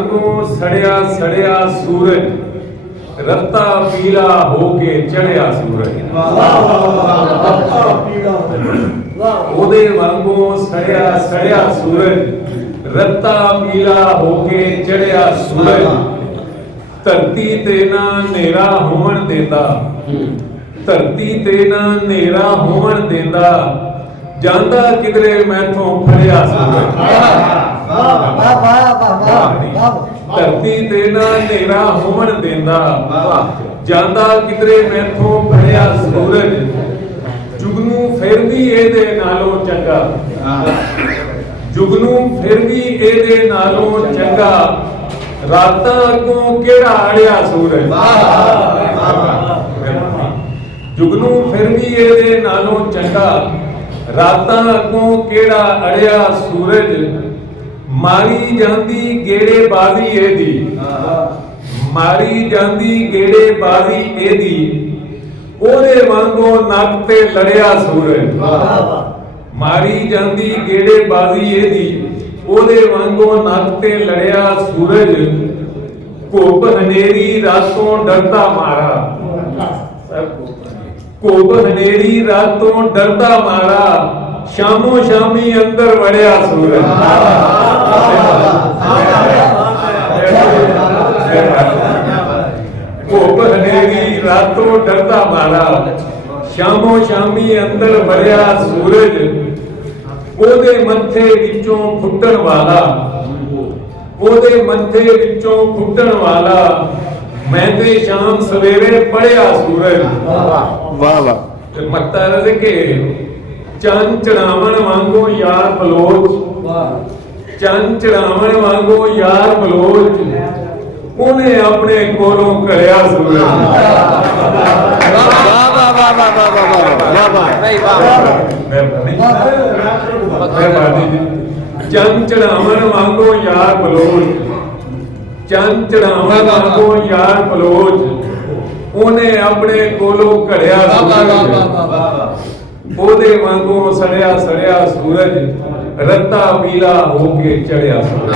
ਵਾਂਗੂ ਸੜਿਆ ਸੜਿਆ ਸੂਰਜ ਰੱਤਾ ਪੀਲਾ ਹੋ ਕੇ ਚੜਿਆ ਸੂਰਜ। ਉਹਦੇ ਵਾਂਗੂ ਸੜਿਆ ਸੜਿਆ ਸੂਰਜ ਰੱਤਾ ਪੀਲਾ ਹੋ ਕੇ ਚੜਿਆ ਸੂਰਜ। ਧਰਤੀ ਤੇ ਨਾ ਹਨੇਰਾ ਹੋਣ ਦਿੰਦਾ, ਧਰਤੀ ਤੇ ਨਾ ਹਨੇਰਾ ਹੋਣ ਦਿੰਦਾ, ਜਾਂਦਾ ਕਿਧਰੇ ਮੈਥੋਂ ਫੜਿਆ ਸੂਰਜ। ਧਰਤੀ ਤੇ ਨਾ ਹਨੇਰਾ ਹੋਣ ਦਿੰਦਾ, ਜਾਂਦਾ ਕਿਧਰੇ ਮੈਥੋਂ ਫੜਿਆ ਸੂਰਜ। ਜੁਗਨੂੰ ਫਿਰ ਵੀ ਇਹਦੇ ਨਾਲੋਂ ਚੰਗਾ, ਜੁਗਨੂੰ ਫਿਰ ਵੀ ਇਹਦੇ ਨਾਲੋਂ ਚੰਗਾ, ਰਾਤਾਂ ਅੱਗੋਂ ਕਿਹੜਾ ਅੜਿਆ ਸੂਰਜ। ਜੁਗਨੂੰ ਫਿਰ ਵੀ ਇਹਦੇ ਨਾਲੋਂ ਚੰਗਾ, ਰਾਤਾਂ ਅੱਗੋਂ ਕਿਹੜਾ ਅੜਿਆ ਸੂਰਜ। ਮਾਰੀ ਜਾਂਦੀ ਗੇੜੇ ਬਾਜ਼ੀ ਇਹਦੀ, ਮਾਰੀ ਜਾਂਦੀ ਗੇੜੇ ਬਾਜ਼ੀ ਇਹਦੀ, ਉਹਦੇ ਵਾਂਗੂ ਨੱਕ ਤੇ ਲੜਿਆ ਸੂਰਜ। ਮਾਰੀ ਜਾਂਦੀ ਗੇੜੇ ਬਾਜ਼ੀ ਇਹਦੀ, ਉਹਦੇ ਵਾਂਗੂ ਨੱਕ ਤੇ ਲੜਿਆ ਸੂਰਜ। ਘੁੱਪ ਹਨੇਰੀ ਰਾਤੋਂ ਡਰਦਾ ਮਾਰਾ, ਘੁੱਪ ਹਨੇਰੀ ਰਾਤੋਂ ਡਰਦਾ ਮਾਰਾ, ਸ਼ਾਮੋ ਸ਼ਾਮੀ ਅੰਦਰ ਵੜਿਆ ਸੂਰਜ। ਘੁੱਪ ਹਨੇਰੀ ਰਾਤੋਂ ਡਰਦਾ ਮਾਰਾ, ਸ਼ਾਮੋ ਸ਼ਾਮੀ ਅੰਦਰ ਵੜਿਆ ਸੂਰਜ। ਉਹਦੇ ਮੱਥੇ ਵਿੱਚੋਂ ਫੁੱਟਣ ਵਾਲਾ, ਉਹਦੇ ਮੱਥੇ ਵਿੱਚੋਂ ਫੁੱਟਣ ਵਾਲਾ, ਮੈਂ ਤੇ ਸ਼ਾਮ ਸਵੇਰੇ ਪੜਿਆ ਸੂਰਜ। ਵਾਹ ਵਾਹ। ਮੱਤਾ ਰਜ ਕੇ ਚੰਨ ਚੜਾਵਣ ਵਾਂਗੂ ਯਾਰ ਬਲੋਚ, ਚੰਨ ਚੜਾਵਣ ਵਾਂਗੂ ਯਾਰ ਬਲੋਚ, ਉਹਨੇ ਆਪਣੇ ਕੋਲੋਂ ਕਰਿਆ ਸੂਰਜ। ਚੰਨ ਚੜਾਵਣ ਵਾਂਗੂ ਯਾਰ ਬਲੋਚ, ਚੰਨ ਚੜਾਵਣ ਵਾਂਗੂ ਯਾਰ ਬਲੋਚ, ਉਹਨੇ ਆਪਣੇ ਕੋਲੋਂ ਘੜਿਆ ਸੂਰਜ। ਉਹਦੇ ਵਾਂਗੂ ਸੜਿਆ ਸੜਿਆ ਸੂਰਜ ਰੱਤਾ ਪੀਲਾ ਹੋ ਕੇ ਚੜਿਆ ਸੂਰਜ।